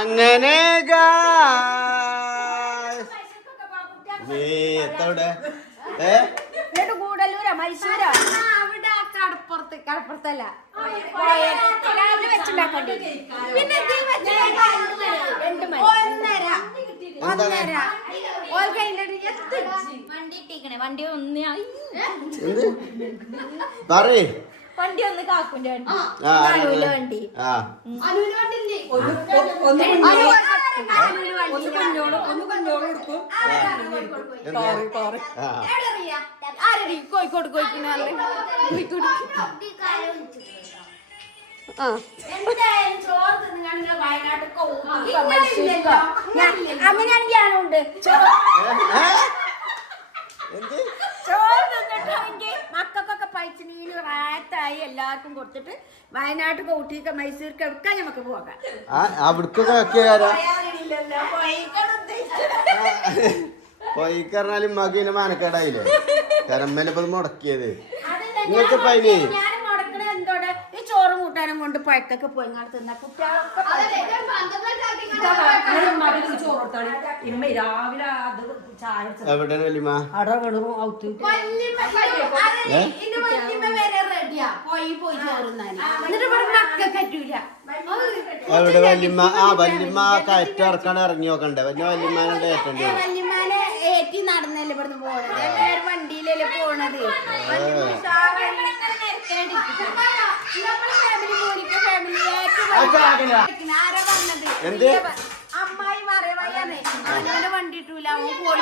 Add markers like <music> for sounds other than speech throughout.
അങ്ങനെ എത്തവിടെ ഏ? എന്നിട്ട് കൂടല്ലൂരാ മൈസൂരാ അവിടെ കടപ്പുറത്ത് കടപ്പുറത്തല്ല. വെച്ചുണ്ടാക്കണ്ടി? പിന്നെ ഇതിൽ വെച്ച് രണ്ട് മണി ഒന്നര. ഒന്നര. ഓൾക്ക് അതിന്റെ ഇടയിൽ വണ്ടി ഒന്ന് പറയേ. വണ്ടി ഒന്ന് കാക്കുന്റെ വണ്ടി. വണ്ടി? കോഴിക്കോട് കോഴിക്കോട് കോഴിക്കോട് അങ്ങനെയാണെങ്കിൽ ഞാനുണ്ട് ഏ? എന്ത് ചോറ് തിന്നിട്ടാണെങ്കിൽ മക്കൾക്കൊക്കെ പൈച്ചിനീൽ റാത്തായി എല്ലാവർക്കും കൊടുത്തിട്ട് വയനാട്ട് ഊട്ടിക്ക് മൈസൂർക്ക് എടുക്കാൻ നമുക്ക് പോകാം. ആ അവിടക്കൊക്കെ ആക്കിയാരാ പൊയ്ക്കറിഞ്ഞാൽ മകന് മാനക്കേടായില്ലേ? കരമ്മലിപ്പത് മുടക്കിയത്. ഇങ്ങനത്തെ പൈന്? ചോറും കൂട്ടാനും കൊണ്ട് പഴക്കൊക്കെ പോയി തിന്ന കുട്ടികളൊക്കെ രാവിലെ അത് ചായ കുടിച്ചത്. എവിടെയാണ് വല്യമ്മ അവിടെ കിടന്നു ഔത്ത് ഏ? പോയി പോയി ചോറുന്നാൻ എവിടെ വല്യമ്മ ആ വല്യമ്മ കയറ്റം ഇറക്കാൻ ഇറങ്ങി നോക്കണ്ടേ? വല്യ വല്യമ്മാനെ ഏറ്റണ്ടേ വല്യമ്മാനെ ഏറ്റി നടന്നല്ലേ ഇവിടുന്ന് പോണത്? വണ്ടിയിലല്ലേ പോണത്? എന്ത്? അമ്മായി അങ്ങനെ വണ്ടി ഇട്ടൂല അവൻ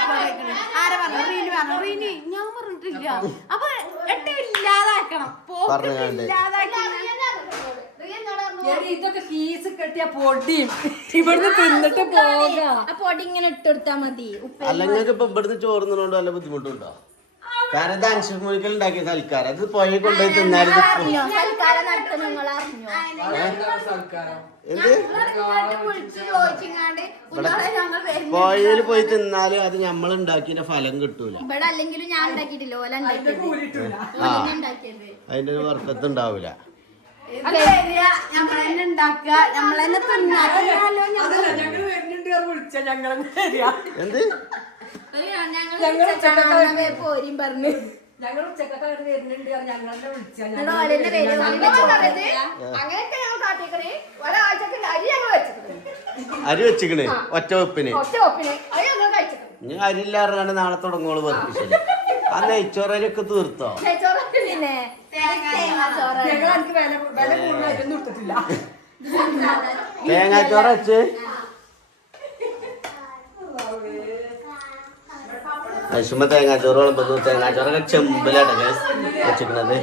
ആരാ പറഞ്ഞു റീനി പറഞ്ഞു റീനി ഞാൻ പറഞ്ഞിട്ടില്ല. അപ്പൊ എട്ടും ഇല്ലാതാക്കണം. പോക്ക് പറഞ്ഞുകൊണ്ട്. ഇല്ലാതാക്കി എടി, ഇതൊക്കെ കീസ് കെട്ടിയ പൊടി. ഇവിടുന്ന് തിന്നിട്ട് പോകാ. ആ പൊടി ഇങ്ങനെ ഇട്ടെടുത്താ മതി. ഉപ്പ അല്ലെങ്കിൽ ഇപ്പൊ ഇവിടുന്ന് ചോറുന്നതുകൊണ്ട് വല്ല ബുദ്ധിമുട്ടുണ്ടോ കാരണം ഇത് ഉണ്ടാക്കിയ സൽക്കാരം. അത് പോയി കൊണ്ടുപോയി തിന്നാലും ഇത് പോ- അറിഞ്ഞോ സൽക്കാരം നടത്തുന്ന നിങ്ങൾ അറിഞ്ഞോ എന്ത്? വിളിച്ചു ചോദിച്ചിങ്ങാണ്ട് കുഞ്ഞോളെ ഞങ്ങൾ വരുന്നു പോയതിൽ പോയി തിന്നാലും അത് നമ്മൾ ഉണ്ടാക്കിയ ഫലം കിട്ടൂല. അതിന്റെ ഒരു വർക്കത്ത് ഉണ്ടാവൂല. എന്ത്? ഞങ്ങൾ പോരും പറഞ്ഞു. ഞങ്ങൾ ഉച്ചക്കൊക്കെ വരുന്നുണ്ട് അങ്ങനെയൊക്കെ കാട്ടിക്കണേ. ഒരാഴ്ചക്ക് അരി ഞങ്ങൾ വെച്ചിട്ടുണ്ട് അരി വെച്ചിക്കണ്? ഒറ്റ വെപ്പിന്? ഞാൻ അരിയില്ലാറാണ്ട് നാളെ തുടങ്ങോൾ വർപ്പിച്ചത് ആ നെയ്ച്ചോറൊക്കെ തീർത്തോ? നെയ്ച്ചോറ് പിന്നെ ഞങ്ങൾ എനിക്ക് വില വില കൂടുതലൊന്നും ഇട്ടിട്ടില്ല തേങ്ങാച്ചോറ വെച്ച്. വിഷമ തേങ്ങാച്ചോറ് വിളമ്പുന്നു. തേങ്ങാച്ചോറൊക്കെ ചെമ്പിലാണ് guys വെച്ചിരിക്കണത്.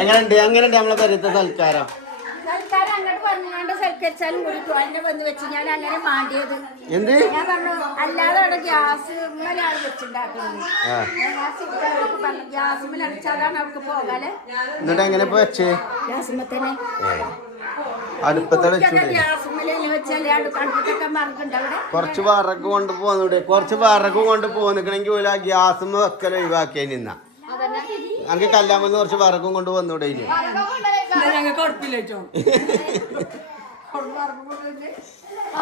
എങ്ങനെയുണ്ട്? എങ്ങനെയുണ്ട് നമ്മളെ പരിത്തെ സൽക്കാരം സൽക്കാരം അങ്ങോട്ട് പറഞ്ഞുകൊണ്ട് സൽക്കരിച്ചാലും കുടിക്കും അതിനെ വന്ന് വെച്ച് ഞാൻ അങ്ങനെ മാണ്ടിയത്. എന്ത്? ഞാൻ പറഞ്ഞു അല്ലാതെ അവിടെ ഗ്യാസ് മേലാണ് വെച്ചുണ്ടാക്കുന്നത് ആ. ഗ്യാസ് പറഞ്ഞു ഗ്യാസ് മേലെ അടിച്ചാലാണ് അവർക്ക് പോകാൽ. എന്നിട്ട് എങ്ങനെ ഇപ്പൊ വെച്ച്? ഗ്യാസ് തന്നെ. അടുപ്പത്തോടെ വെച്ചൂടെ? ഗ്യാസ് മേലെ വെച്ചാൽ അടുപ്പൊക്കെ മറക്കുണ്ട് അവിടെ. കുറച്ച് വിറക് കൊണ്ട് പോന്നൂടെ കുറച്ച് വറക്ക് കൊണ്ട് പോന്നിക്കണെങ്കിൽ ഒരു ആ ഗ്യാസ് വെക്കൽ ഒഴിവാക്കിയ നിന്ന എനിക്ക് കല്ലാമെന്ന് കുറച്ച് വറക്കും കൊണ്ട് വന്നൂടെ ഇനി? ഞങ്ങൾക്ക് ഉറപ്പില്ലേറ്റോ <laughs>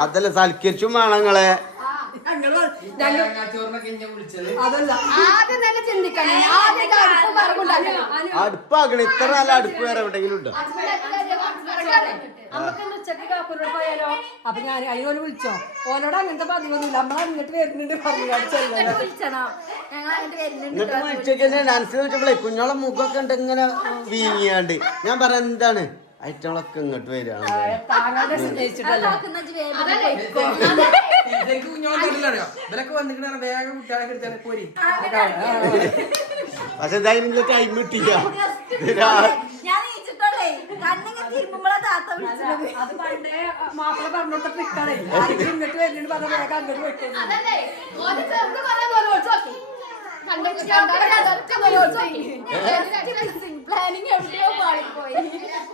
അതല്ല സൽക്കരിച്ചും വേണം നിങ്ങളെ. അടുപ്പാക്കണ ഇത്ര നല്ല അടുപ്പ് വേറെ എവിടെയെങ്കിലും ഉണ്ടോ? നമുക്ക് ഉച്ചയ്ക്ക് കാക്കൂരോട് പോയാലോ? അപ്പൊ ഞാൻ അതിനോട് വിളിച്ചോ. ഓനോട് അങ്ങനത്തെ പതിവൊന്നുമില്ല. നമ്മൾ അങ്ങോട്ട് വരുന്നുണ്ട് പറഞ്ഞു കുഞ്ഞോളെ മുഖമൊക്കെ ഉണ്ട് ഇങ്ങനെ വീങ്ങിയാണ്ട്. ഞാൻ പറഞ്ഞ എന്താണ്? ഐറ്റങ്ങളൊക്കെ ഇങ്ങോട്ട് വരികയാണ് പക്ഷെ എന്തായാലും ടൈം കിട്ടില്ല മാപ്പിള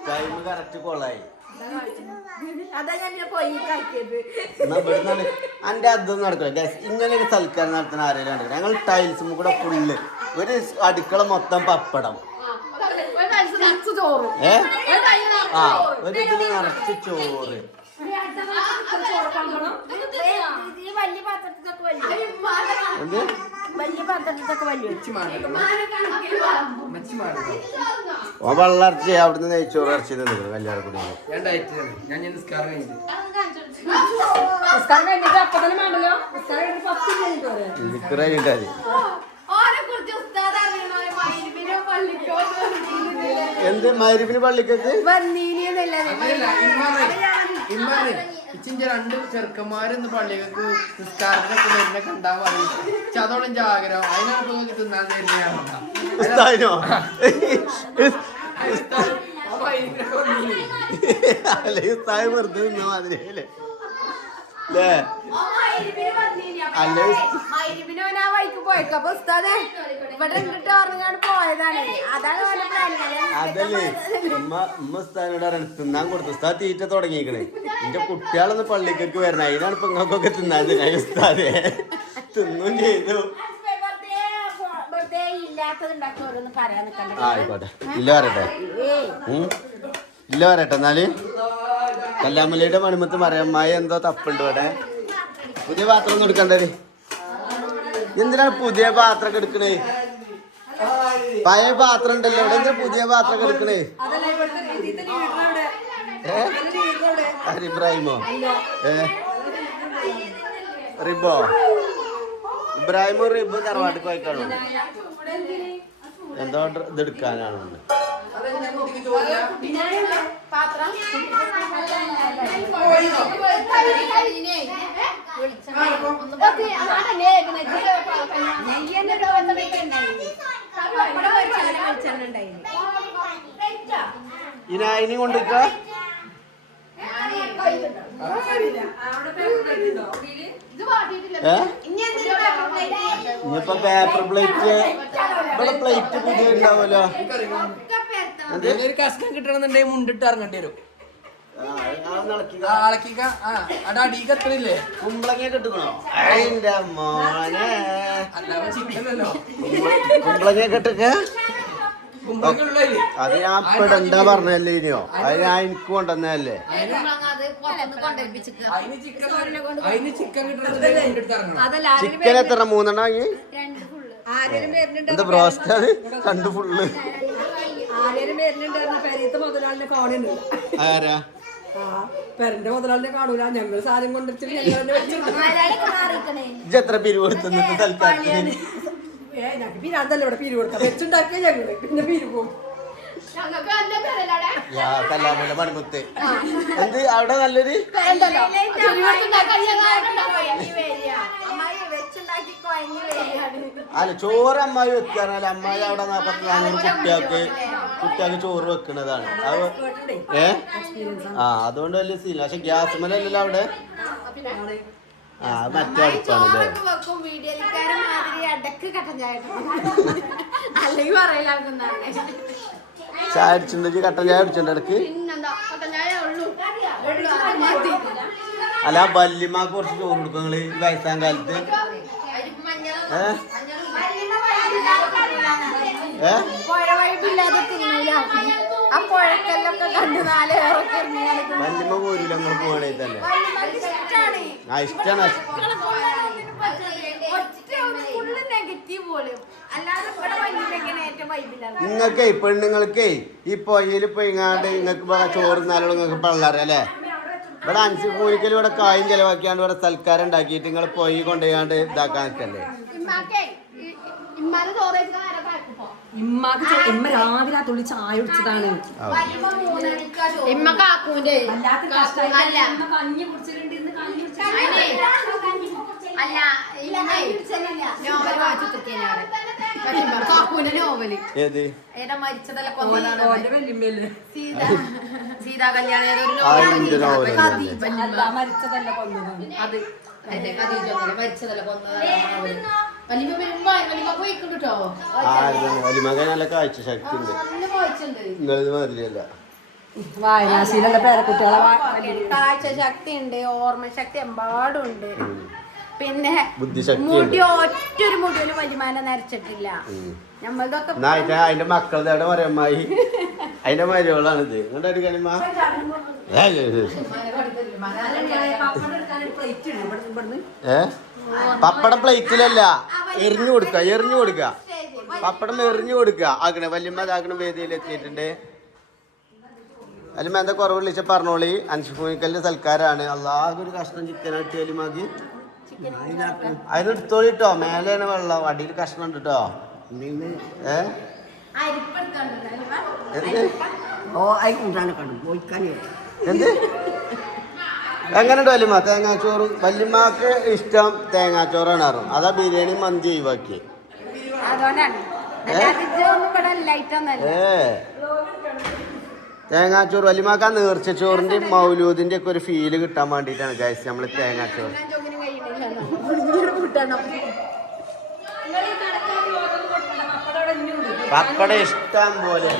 ടൈം കറക്റ്റ് കൊള്ളായി. അതാ ഞാൻ പോയി എന്റെ അതൊന്നും നടക്കില്ല ഇങ്ങനെ ഒരു സൽക്കാരം നടത്തുന്ന ആരെങ്കിലും നടക്കില്ല ഞങ്ങൾ ടൈൽസും കൂടെ ഫുള്ള് ഒരു അടുക്കള മൊത്തം പപ്പടം. ഏ? ആ ഒരു ഇതിൽ നിറച്ച് ചോറ്. എന്ത്? വലിയ ഓ അവിടുന്ന് നെയ്ച്ചോറ് ഇറച്ചി കല്യാണ കുടി. എന്ത് മരുവിന് പള്ളിക്കത്ത് വന്നീനിന്നല്ലേ ഇച്ചിന്റെ രണ്ട് ചെറുക്കന്മാരൊന്ന് പള്ളികൾക്ക് നിസ്കാരത്തിനൊക്കെ വരുന്ന കണ്ടാ പറയും അതോടെ ജാഗ്രത. അതിനാണ് ഇപ്പൊ നോക്കി തിന്നാൻ തരുന്നതാണ് വെറുതെ നിന്ന അല്ലേ? അല്ലേ? ഇവിടെ പോയതാണ്. അതാണ് ഓലെ അതല്ലേ പ്ലാനിങ് ഉമ്മ ഉമ്മ ഉസ്താദിനോട് പറയണം തിന്നാൻ കൊടുത്തു. ഉസ്താദ് തീറ്റ തുടങ്ങിയേക്കണേ. എന്റെ കുട്ടികളൊന്ന് പള്ളിക്കൊക്കെ വരണം. അതിനാണ് ഇപ്പൊ നിങ്ങൾക്കൊക്കെ തിന്നാതെ. ഞാൻ ഉസ്താദെ തിന്നും ചെയ്തു. ആയിക്കോട്ടെ. ഇല്ല പറയട്ടെ. ഇല്ല പറയട്ടെ എന്നാൽ? കല്ലാമലയുടെ മണിമത്ത് പറയാം എന്തോ തപ്പുണ്ട് ഇവിടെ. പുതിയ പാത്രം ഒന്നും എടുക്കണ്ടേ? എന്തിനാണ് പുതിയ പാത്രം എടുക്കണേ? പഴയ പാത്രം ഉണ്ടല്ലോ. ഇവിടെ പുതിയ പാത്രം എടുക്കണേ? ഇബ്രാഹിമോ ഇതിന്റെ ലീഡർ അവിടെ ഏ? ഇതിന്റെ ലീഡർ അവിടെ ആര് ഇബ്രാഹിമോ? ഏ? റിബോ? ഇബ്രാഹിമും റിബ് തറവാട്ടിൽ പോയിക്കാണോ എന്തോ ഇത് എടുക്കാനാണോ പാത്രം? ഇനി ഇതിൽ? ഏ ഇനിയിപ്പൊ പേപ്പർ പ്ലേറ്റ് ഇവിടെ പ്ലേറ്റ് പുതിയ ഉണ്ടാവുമല്ലോ. കഷ്ണം കിട്ടണമെന്നുണ്ടെങ്കിൽ മുണ്ടിട്ട് ഇറങ്ങേണ്ടി വരും. ആ, അളക്കിക്ക ആ അവിടെ അടിക്ക് എത്തണില്ലേ? കുമ്പളങ്ങ കിട്ടുക്കണോ അതിന്റെ മോനെ. അല്ലാതെ ചിക്കനല്ലോ. കുമ്പളങ്ങ കിട്ടുക കുമ്പളക്കുള്ളേ അത് ഞാൻ ഇപ്പൊ എന്താ പറഞ്ഞല്ലേ ഇനിയോ? അത് ഞാൻ എനിക്ക് കൊണ്ടുവന്നതല്ലേ? അതിന് ചിക്കൻ എത്ര? മൂന്നെണ്ണം വാങ്ങി? എന്താ ബ്രോസ്റ്റാണ് രണ്ട് ഫുള്ള്. പെരീത്തെ ആരാ? പെരന്റെ മുതലാളിനെ കാണൂല ഞങ്ങൾ സാധനം കൊണ്ടിട്ട് ഞങ്ങൾ എത്ര പിരിവ് കൊടുത്തു തൽക്കാലത്തിന് ഏ ഞങ്ങൾക്ക് പിരാന്തല്ല ഇവിടെ പിരിവ് കൊടുക്കാം വെച്ചുണ്ടാക്കിയ ഞങ്ങൾ പിന്നെ പിരിവ് കല്ലാമൂല മണിമുത്ത് എന്ത് അവിടെ നല്ലൊരു അമ്മായി വെച്ചുണ്ടാക്കി കൊഴങ്ങി വരികയാണ് അല്ല ചോറ് അമ്മായി വെക്കാറല്ല അമ്മായി അവിടെ നാപ്പത്തി നാനൂറ് കുട്ടികൾക്ക് കുട്ടികൾക്ക് ചോറ് വെക്കുന്നതാണ് അത് ഏ? ആ അതുകൊണ്ട് വലിയ സീൻ പക്ഷെ ഗ്യാസ് അല്ലല്ലോ അവിടെ? ആ മറ്റേ അടുപ്പാണല്ലേ കട്ടൻ ചായ അടിച്ചിട്ടുണ്ടെങ്കിൽ കട്ടൻ ചായ അടിച്ചിട്ടുണ്ട് ഇടയ്ക്ക്? കട്ടൻ ചായ ഉള്ളൂ. അല്ല വല്യമാക്ക് കുറച്ച് ചോറ് കൊടുക്കും നിങ്ങൾ ഈ വയസ്സാം കാലത്ത്. ഏ? പുഴ വഴിപ്പില്ലാതെ ആ പുഴക്കല്ലൊക്കെ കണ്ട് നാലേറൊക്കെ എറിഞ്ഞാണ് വല്യമ്മ പോരില്ല നമ്മൾ പോകണേ തന്നെ. ആ ഇഷ്ടമാണ് നിങ്ങൾക്കേ പെണ്ണുങ്ങൾക്കേ ഈ പൊയ്യയിൽ പൊയ്ങ്ങാണ്ട് നിങ്ങൾക്ക് ഇവിടെ ചോറ് നാലോളം നിങ്ങൾക്ക് പള്ളറ അല്ലേ? ഇവിടെ അഞ്ച് കൂലിക്കൽ ഇവിടെ കായും ചെലവാക്കിയാണ്ട് ഇവിടെ സൽക്കാരം ഉണ്ടാക്കിയിട്ട് നിങ്ങൾ പൊയ്യ കൊണ്ടുപോയാണ്ട് ഇതാക്കാൻ നിൽക്കല്ലേ ഇമ്മാക്കേ ഇമ്മ രാവിലെ ആ തുള്ളി ചായ കുടിച്ചതാണ്. ഇമ്മ കാക്കൂന്റെ വല്ലാത്ത കഷ്ടായി. അല്ല. കഞ്ഞി കുടിച്ചിട്ടുണ്ട് ഇന്ന് കഞ്ഞി. അല്ല ഇമ്മേ നോവൽ വായിച്ചിട്ടൊക്കെയാണ് കാക്കൂന്റെ നോവൽ ഏത്? ഏതാ മരിച്ചതല്ല കൊന്നതാണ്. സീത. സീതാ കല്യാണം മരിച്ചതല്ല കൊന്നത്. അത് അതെ ഒന്നല്ല മരിച്ചതല്ല കൊന്നതാണ് വലിമകൻ നല്ല കാഴ്ച ശക്തി ഉണ്ട് നല്ല വായിച്ചിട്ടുണ്ട് നിങ്ങളത് മാതിരിയല്ല. വായനാശീലുള്ള പേരക്കുട്ടികളെ കാഴ്ച ശക്തി ഉണ്ട് ഓർമ്മ ശക്തി എമ്പാടുണ്ട്. പിന്നെ. മുടി ഒറ്റൊരു മുടിയിലും വരുമാനം നരച്ചിട്ടില്ല. നമ്മൾതൊക്കെ എന്നാ അതിന്റെ അതിന്റെ മക്കളുടെ അവിടെ മറിയമ്മായി അതിന്റെ മരുവളാണിത് നിങ്ങളുടെ ഏ? പപ്പടം പ്ലേറ്റിലല്ല എറിഞ്ഞു കൊടുക്ക എറിഞ്ഞു കൊടുക്ക പപ്പടം എറിഞ്ഞു കൊടുക്ക ആക്കണേ വല്യമ്മ അതാകണ വേദിയിൽ എത്തിയിട്ടുണ്ട്. വല്യമ്മ എന്താ കുറവ് വിളിച്ച പറഞ്ഞോളി. അൻഷുഫൂക്കലിന്റെ സൽക്കാരാണ്. അള്ളാഹ് ഒരു കഷ്ണം ചിക്കൻ ഇട്ട് മതി. അതിന് എടുത്തോളിട്ടോ മേലെയാണ് വെള്ളം അടിയിൽ കഷ്ണം ഉണ്ട് കേട്ടോ ഏ? എന്ത്? ഓ ആയി കൂട്ടാനെ കണ്ടു. പോയിക്കാനേ. എന്ത്? എങ്ങനെയുണ്ട് വല്യമ്മ? തേങ്ങാച്ചോറ്? വല്യമ്മക്ക് ഇഷ്ടം തേങ്ങാച്ചോറാണ് അറിയും അതാ ബിരിയാണി മന്തി ഒഴിവാക്കി. ഏ? തേങ്ങാച്ചോറ്. വല്യമ്മക്ക് ആ നേർച്ചച്ചോറിന്റെ മൗലൂദിന്റെ ഒക്കെ ഒരു ഫീൽ കിട്ടാൻ വേണ്ടിട്ടാണ് ഗൈസ് നമ്മൾ തേങ്ങാച്ചോറ്. പപ്പട ഇഷ്ടം പോലെ.